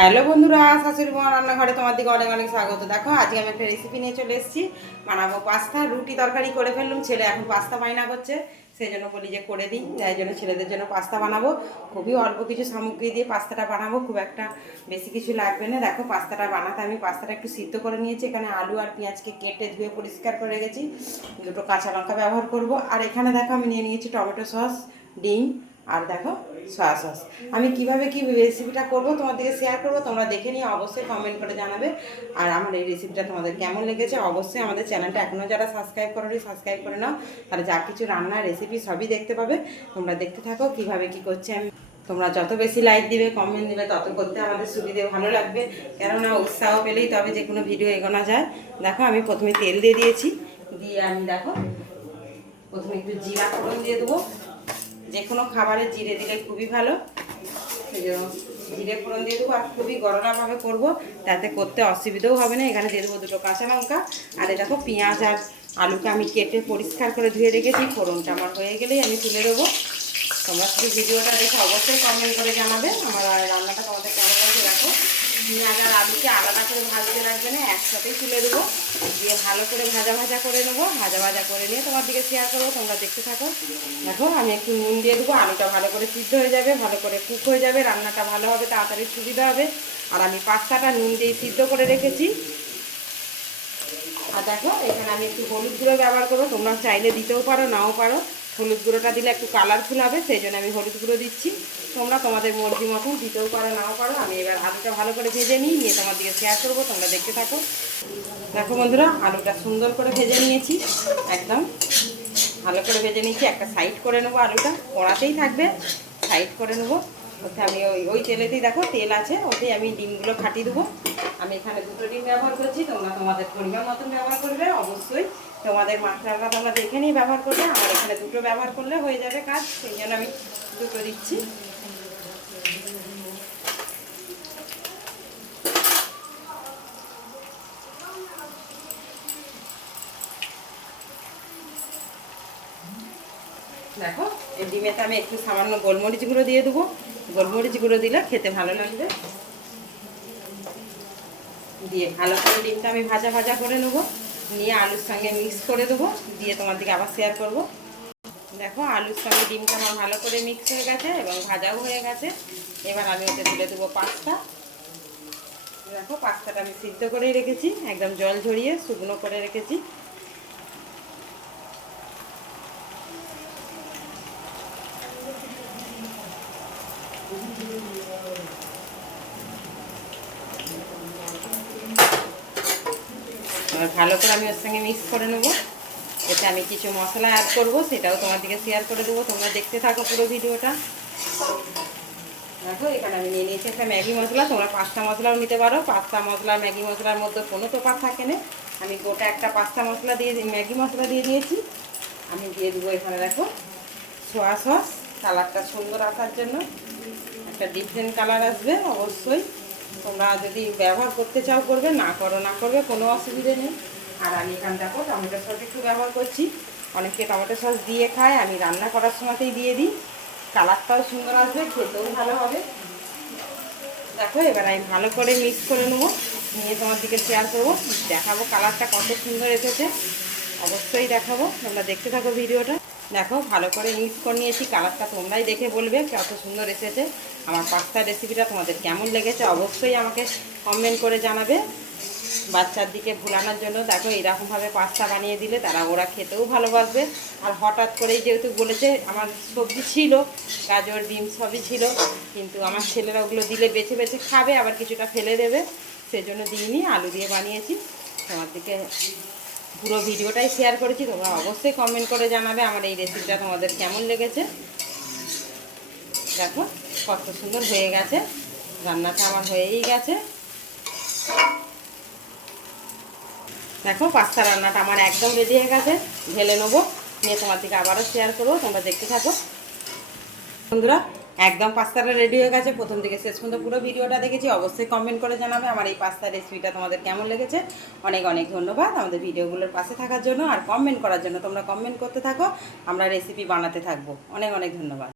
Hello বন্ধুরা, শাশুড়ি মা রান্নাঘরে তোমার দিকে অনেক অনেক স্বাগত। দেখো আজকে আমি একটা রেসিপি নিয়ে চলে এসেছি। বানাবো পাস্তা। রুটি তরকারি করে ফেললাম, ছেলে এখন পাস্তা বায়না করছে, সেই জন্য বলি যে করে দিই। যাই জন্য ছেলেদের জন্য পাস্তা বানাবো। খুবই অল্প কিছু সামগ্রী দিয়ে পাস্তাটা বানাবো, খুব একটা বেশি কিছু লাগবে না। দেখো পাস্তাটা বানাতে আমি পাস্তাটা একটু সিদ্ধ করে নিয়েছি। এখানে আলু আর পেঁয়াজকে কেটে ধুয়ে পরিষ্কার করে রেখেছি। দুটো কাঁচা লঙ্কা ব্যবহার করব। আর এখানে দেখো আমি নিয়ে নিয়েছি টমেটো সস, ডিম, আর দেখো সয়া সস। আমি কিভাবে কি রেসিপিটা করবো তোমাদেরকে শেয়ার করবো, তোমরা দেখে নিয়ে অবশ্যই কমেন্ট করে জানাবে। আর আমার এই রেসিপিটা তোমাদের কেমন লেগেছে অবশ্যই আমাদের চ্যানেলটা এখনও যারা সাবস্ক্রাইব করোনি সাবস্ক্রাইব করে নাও, তাহলে যা কিছু রান্নার রেসিপি সবই দেখতে পাবে। তোমরা দেখতে থাকো কিভাবে কি করছে আমি। তোমরা যত বেশি লাইক দিবে কমেন্ট দিবে তত করতে আমাদের সুবিধে ভালো লাগবে, কেননা উৎসাহ পেলেই তবে যে কোনো ভিডিও এগোনো যায়। দেখো আমি প্রথমে তেল দিয়ে দিয়েছি, দিয়ে আমি দেখো প্রথমে একটু জিরা ফোড়ন দিয়ে দেবো। যে কোনো খাবারে জিরে দিলে খুবই ভালো, সেই জন্য জিরে ফোড়ন দিয়ে দেবো। আর খুবই গরমাভাবে করবো, তাতে করতে অসুবিধাও হবে না। এখানে দিয়ে দেবো দুটো কাঁচা লঙ্কা। আর এই দেখো পেঁয়াজ আর আলুকে আমি কেটে পরিষ্কার করে ধুয়ে রেখেছি। ফোড়নটা আমার হয়ে গেলেই আমি তুলে দেবো। তোমরা শুধু ভিডিওটা দেখে অবশ্যই কমেন্ট করে জানাবে আমার রান্নাটা তোমাদের কেমন লাগে। দেখো পেঁয়াজ আর আলুকে আলাদা করে ভাজতে লাগবে না, একসাথেই তুলে দেবো, দিয়ে ভালো করে ভাজা ভাজা করে নেবো। ভাজা ভাজা করে নিয়ে তোমার দিকে শেয়ার করবো, তোমরা দেখতে থাকো। দেখো আমি একটু নুন দিয়ে দেবো, আলুটা ভালো করে সিদ্ধ হয়ে যাবে, ভালো করে কুক হয়ে যাবে, রান্নাটা ভালো হবে, তাড়াতাড়ি সুবিধা হবে। আর আমি পাস্তাটা নুন দিয়ে সিদ্ধ করে রেখেছি। আর দেখো এখানে আমি একটু হলুদ গুঁড়ো ব্যবহার করবো, তোমরা চাইলে দিতেও পারো নাও পারো। হলুদ গুঁড়োটা দিলে একটু কালারফুল হবে, সেই জন্য আমি হলুদ গুঁড়ো দিচ্ছি। তোমরা তোমাদের মর্জি মতন দিতেও পারো নাও পারো। আমি এবার আলুটা ভালো করে ভেজে নিয়ে তোমার দিকে শেয়ার করবো, তোমরা দেখতে থাকো। দেখো বন্ধুরা আলুটা সুন্দর করে ভেজে নিয়েছি, একদম ভালো করে ভেজে নিয়েছি। একটা সাইড করে নেবো, আলুটা কড়াতেই থাকবে, সাইড করে নেবো। ওতে আমি ওই তেলেতেই দেখো তেল আছে, ওতেই আমি ডিমগুলো ফাটিয়ে দেবো। আমি এখানে দুটো ডিম ব্যবহার করছি, তোমরা তোমাদের পরিমাণ মতন ব্যবহার করবে অবশ্যই। তোমাদের মাত্রাটা তোমরা দেখে নিয়ে ব্যবহার করবে। আমার এখানে দুটো ব্যবহার করলে হয়ে যাবে কাজ, সেই জন্য আমি দুটো দিচ্ছি। দেখো এই ডিমেতে আমি একটু সামান্য গোলমরিচ গুঁড়ো দিয়ে দেবো। গোলমরিচ গুঁড়ো দিলে খেতে ভালো লাগবে। দিয়ে ভালো করে ডিমটা আমি ভাজা ভাজা করে নেবো, নিয়ে আলুর সঙ্গে মিক্স করে দেবো, দিয়ে তোমার দিকে আবার শেয়ার করবো। দেখো আলুর সঙ্গে ডিমটা আমার ভালো করে মিক্স হয়ে গেছে এবং ভাজাও হয়ে গেছে। এবার আমি ওতে তুলে দেবো পাস্তা। দেখো পাস্তাটা আমি সিদ্ধ করেই রেখেছি, একদম জল ঝরিয়ে শুকনো করে রেখেছি। এবার ভালো করে আমি ওর সঙ্গে মিক্স করে নেবো। এতে আমি কিছু মশলা অ্যাড করবো, সেটাও তোমার দিকে শেয়ার করে দেবো, তোমরা দেখতে থাকো পুরো ভিডিওটা। দেখো এখানে আমি নিয়ে নিয়েছি একটা ম্যাগি মশলা, তোমরা পাস্তা মশলাও নিতে পারো। পাস্তা মশলা ম্যাগি মশলার মধ্যে কোনো তফাৎ থাকে না। আমি গোটা একটা পাস্তা মশলা দিয়ে ম্যাগি মশলা দিয়ে দিয়েছি। আমি দিয়ে দেবো এখানে দেখো সোয়া সস, কালারটা সুন্দর আসার জন্য, একটা ডিফারেন্ট কালার আসবে অবশ্যই। তোমরা যদি ব্যবহার করতে চাও করবে, না করো না করবে, কোনো অসুবিধে নেই। আর আমি এখানে দেখো টমেটো সস একটু ব্যবহার করছি। অনেকে টমেটো সস দিয়ে খায়, আমি রান্না করার সময়তেই দিয়ে দিই, কালারটাও সুন্দর আসবে, খেতেও ভালো হবে। দেখো এবার আমি ভালো করে মিক্স করে নেবো, নিয়ে তোমার দিকে শেয়ার করবো, দেখাবো কালারটা কত সুন্দর এসেছে, অবশ্যই দেখাবো। তোমরা দেখতে থাকো ভিডিওটা। দেখো ভালো করে মিক্স করে নিয়েছি, কালারটা তোমরাই দেখে বলবে কত সুন্দর এসেছে। আমার পাস্তা রেসিপিটা তোমাদের কেমন লেগেছে অবশ্যই আমাকে কমেন্ট করে জানাবে। বাচ্চার দিকে ভুলানোর জন্য দেখো এরকমভাবে পাস্তা বানিয়ে দিলে ওরা খেতেও ভালোবাসবে। আর হঠাৎ করেই যেহেতু বলেছে, আমার সবজি ছিল, গাজর ডিম সবই ছিল, কিন্তু আমার ছেলেরা ওগুলো দিলে বেছে বেছে খাবে, আবার কিছুটা ফেলে দেবে, সেজন্য দিইনি, আলু দিয়ে বানিয়েছি। তোমার দিকে পুরো ভিডিওটাই শেয়ার করেছি, তোমরা অবশ্যই কমেন্ট করে জানাবে আমার এই রেসিপিটা তোমাদের কেমন লেগেছে। দেখো কত সুন্দর হয়ে গেছে, রান্নাটা আমার হয়েই গেছে। দেখো পাস্তা রান্নাটা আমার একদম রেডি হয়ে গেছে, ঢেলে নেবো, নিয়ে তোমার দিকে আবারও শেয়ার করবো, তোমরা দেখতে থাকো। বন্ধুরা একদম পাস্তাটা রেডি হয়ে গেছে, প্রথম থেকে শেষ পর্যন্ত পুরো ভিডিওটা দেখেছি, অবশ্যই কমেন্ট করে জানাবে আমার এই পাস্তা রেসিপিটা তোমাদের কেমন লেগেছে। অনেক অনেক ধন্যবাদ আমাদের ভিডিওগুলোর পাশে থাকার জন্য আর কমেন্ট করার জন্য। তোমরা কমেন্ট করতে থাকো, আমরা রেসিপি বানাতে থাকবো। অনেক অনেক ধন্যবাদ।